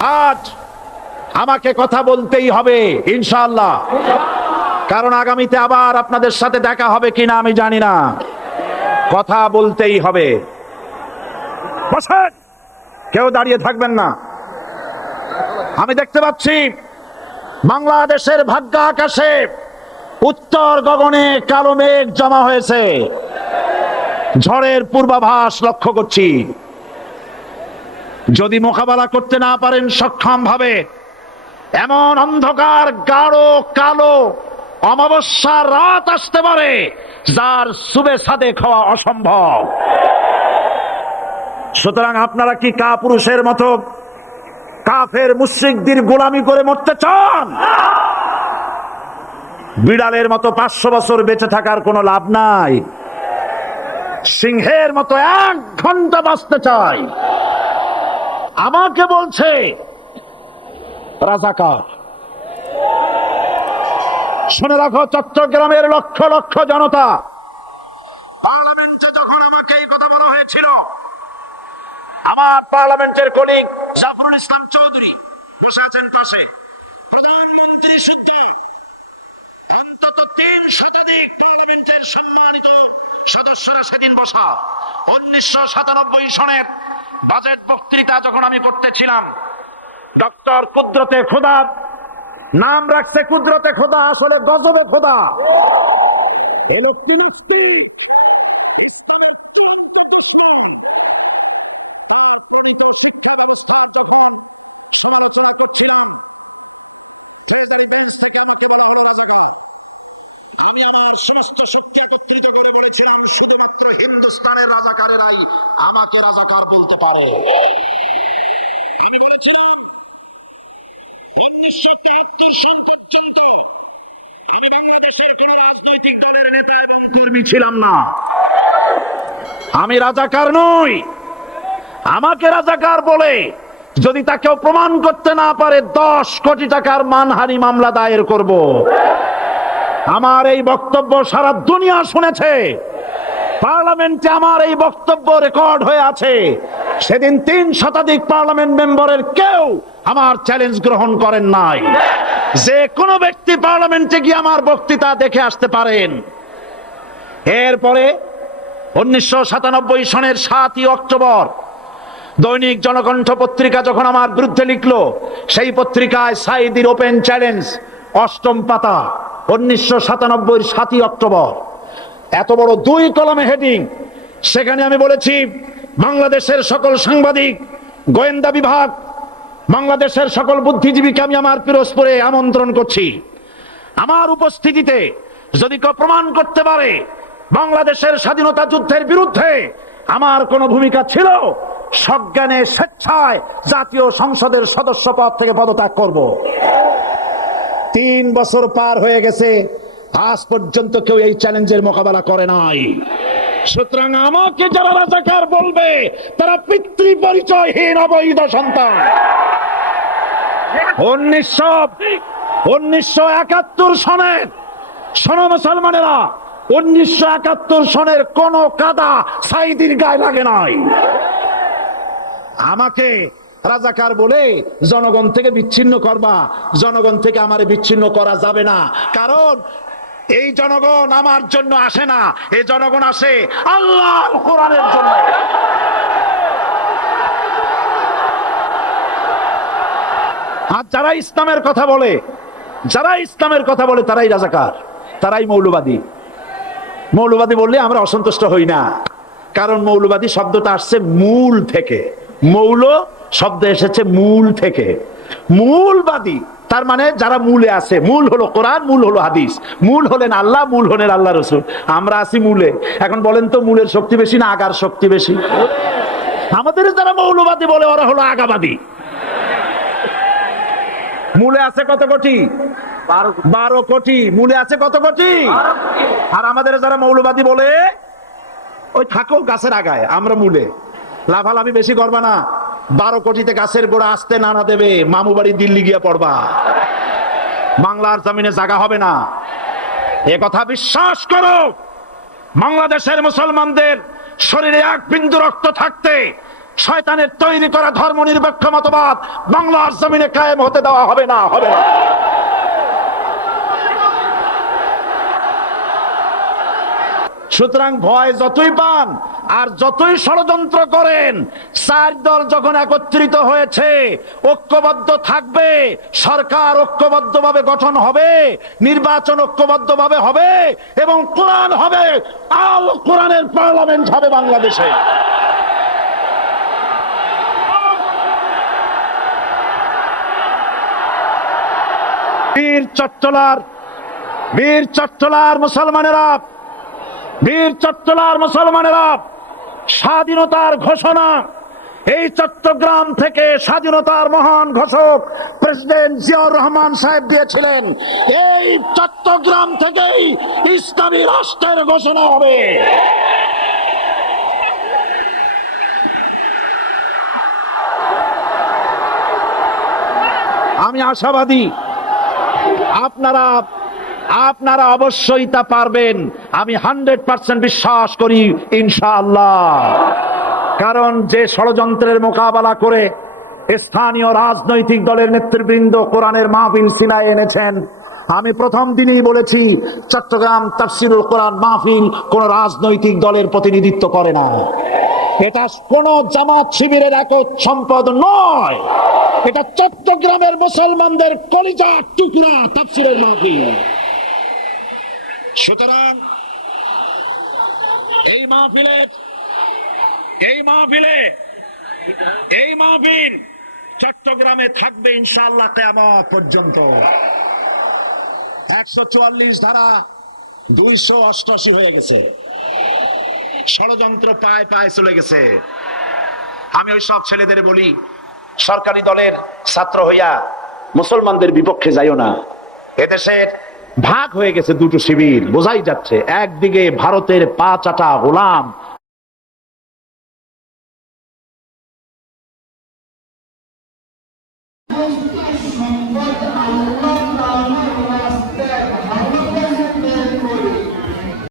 আজ আমাকে কথা বলতেই হবে ইনশাআল্লাহ, কারণ আগামীতে আবার আপনাদের সাথে দেখা হবে কিনা আমি জানি না। কথা বলতেই হবে। বসেন, কেউ দাঁড়িয়ে থাকবেন না। আমি দেখতে পাচ্ছি বাংলাদেশের ভাগ্য আকাশে উত্তর গগনে কালো মেঘ জমা হয়েছে। ঝড়ের পূর্বাভাস লক্ষ্য করছি। যদি মোকাবেলা করতে না পারেন সক্ষম ভাবে, এমন অন্ধকার গাঢ় কালো অমাবস্যার রাত আসতে পারে যার সুবে সাদে খাওয়া অসম্ভব। সুতরাং আপনারা কি কাপুরুষের মতো কাফের মুশরিকদের গোলামি করে মরতে চান? বিড়ালের মতো 500 বছর বেঁচে থাকার কোনো লাভ নাই। সিংহের মতো 1 ঘন্টা বাঁচতে চাই। আমাকে বলছে রাজাকার। শুনে রাখো চট্টগ্রামের লক্ষ লক্ষ জনতা, পার্লামেন্টে যখন আমাকে এই কথা বলা হয়েছিল, আমার পার্লামেন্টের কলিগ জাফরুল ইসলাম চৌধুরী বসে আছেন পাশে, প্রধানমন্ত্রী সুদ্ধা অন্তত 3 শতাধিক পার্লামেন্টের সম্মানিত সদস্যরা সেদিন বসা। 1997 সনের বাজেট বক্তৃতা যখন আমি করতেছিলাম, ডক্টর কুদরতে খোদা, নাম রাখতে কুদরতে খোদা, আসলে গজবে খোদা হলো ফিলিস্তিন। ষষ্ঠ শক্তির বক্তৃতা করে বলেছিলাম শুধুমাত্র হিন্দুস্তানের রাজাকারেরাই আমাকে রাজাকার বলতে পারে। আমি বলেছিলাম 1973 সাল পর্যন্ত আমি বাংলাদেশের কোন রাজনৈতিক দলের নেতা এবং কর্মী ছিলাম না। আমি রাজাকার নই। আমাকে রাজাকার বলে যদি তাকেও প্রমাণ করতে না পারে 10 কোটি টাকার মানহানি মামলা দায়ের করব। আমার এই বক্তব্য সারা দুনিয়া শুনেছে। পার্লামেন্টে আমার এই বক্তব্য রেকর্ড হয়ে আছে। সেদিন 3 শতাধিক পার্লামেন্ট মেম্বারের কেউ আমার চ্যালেঞ্জ গ্রহণ করেন নাই। যে কোনো ব্যক্তি পার্লামেন্টে গিয়ে আমার বক্তৃতা দেখে আসতে পারেন। এরপরে 1997 সনের 7ই অক্টোবর দৈনিক জনকণ্ঠ পত্রিকা যখন আমার বিরুদ্ধে লিখলো, সেই পত্রিকায় সাইদির ওপেন চ্যালেঞ্জ 8ম পাতা, 1997 7ই অক্টোবর, এত বড় 2 কলামে হেডিং। সেখানে আমি বলেছি, বাংলাদেশের সকল সাংবাদিক, গোয়েন্দা বিভাগ, বাংলাদেশের সকল বুদ্ধিজীবীকে আমি আমার পিরোজপুরে আমন্ত্রণ করছি। আমার উপস্থিতিতে যদি কেউ প্রমাণ করতে পারে বাংলাদেশের স্বাধীনতা যুদ্ধের বিরুদ্ধে আমার কোনো ভূমিকা ছিল, সজ্ঞানে স্বেচ্ছায় জাতীয় সংসদের সদস্য পদ থেকে পদত্যাগ করব। 3 বছর পার হয়ে গেছে, আজ পর্যন্ত কেউ এই চ্যালেঞ্জের মোকাবেলা করে নাই। সুতরাং আমাকে যারা রাজাকার বলবে তারা পিতৃ পরিচয়হীন অবৈধ সন্তান। 1971 সনের, শোনো মুসলমানেরা, 1971 সনের কোন কাদা সাইদির গায়ে লাগে নাই। আমাকে রাজাকার বলে জনগণ থেকে বিচ্ছিন্ন করবা, জনগণ থেকে আমারে বিচ্ছিন্ন করা যাবে না। কারণ এই জনগণ আমার জন্য আসে না, এই জনগণ আসে আল্লাহর কোরআনের জন্য। আর যারা ইসলামের কথা বলে, যারা ইসলামের কথা বলে তারাই রাজাকার, তারাই মৌলবাদী। মৌলবাদী বললে আমরা অসন্তুষ্ট হই না, কারণ মৌলবাদী শব্দটা আসছে মূল থেকে। মৌল শব্দ এসেছে মূল থেকে। মূলবাদী তার মানে যারা মূলে আছে। মূল হলো কোরআন, মূল হলো হাদিস, মূল হলেন আল্লাহ, মূল হলেন আল্লাহ রসুল। আমরা আছি মূলে। এখন বলেন তো মূলের শক্তি বেশি না আগার শক্তি বেশি? আমাদের যারা মৌলবাদী বলে ওরা হলো আগাবাদী। মূলে আছে কত কোটি? 12 কোটি। মূলে আছে কত কোটি? আর আমাদের যারা মৌলবাদী বলে ওই থাকো গাছের আগায়, আমরা মূলে। লাফালাফি বেশি করবা না। 12 কোটিতে গাছের গোড়া আসতে নানা দেবে, মামু বাড়ি দিল্লি গিয়ে পড়বা, বাংলার জমিনে জায়গা হবে না। এ কথা বিশ্বাস করো। বাংলাদেশের মুসলমানদের শরীরে 1 বিন্দু রক্ত থাকতে শয়তানের তৈরি করা ধর্মনিরপেক্ষ মতবাদ বাংলার জমিনে কায়েম হতে দেওয়া হবে না, হবে না। সুতরাং ভয় যতই পান আর যতই ষড়যন্ত্র করেন, চার দল যখন একত্রিত হয়েছে, ঐক্যবদ্ধ থাকবে, সরকার ঐক্যবদ্ধভাবে গঠন হবে, নির্বাচন ঐক্যবদ্ধভাবে হবে এবং কোরআন হবে, আল কোরআনের পার্লামেন্ট হবে বাংলাদেশে। বীর চট্টলার মুসলমানেরা, বীর চট্টলার মুসলমানেরা, স্বাধীনতার ঘোষণা এই চট্টগ্রাম থেকে স্বাধীনতার মহান ঘোষক প্রেসিডেন্ট জিয়াউর রহমান সাহেব দিয়েছিলেন। এই চট্টগ্রাম থেকেই ইসলামী রাষ্ট্রের ঘোষণা হবে। আমি আশাবাদী আপনারা অবশ্যই তা পারবেন। আমি 100% বিশ্বাস করি ইনশাআল্লাহ। কারণ যে ষড়যন্ত্রের মোকাবেলা করে স্থানীয় রাজনৈতিক দলের নেতৃবৃন্দ কোরআনের মাহফিল সিনায় এনেছেন, আমি প্রথম দিনই বলেছি চট্টগ্রাম তাফসীরুল কোরআন মাহফিল কোন রাজনৈতিক দলের প্রতিনিধিত্ব করে না। এটা কোন জামাত শিবিরের একক সম্পদ নয়, এটা চট্টগ্রামের মুসলমানদের কলিজার টুকরা তাফসীরের মাহফিল। সুতরাং এই মাহফিল চট্টগ্রামে থাকবে ইনশাআল্লাহ কিয়ামত পর্যন্ত। 144 ধারা 288 হয়ে গেছে, ষড়যন্ত্র পায় পায় চলে গেছে। আমি ওই সব ছেলেদের বলি, সরকারি দলের ছাত্র হইয়া মুসলমানদের বিপক্ষে যাইও না। এদেশের ভাগ হয়ে গেছে দুটো শিবির, বোঝাই যাচ্ছে। একদিকে ভারতের পা চাটা গোলাম,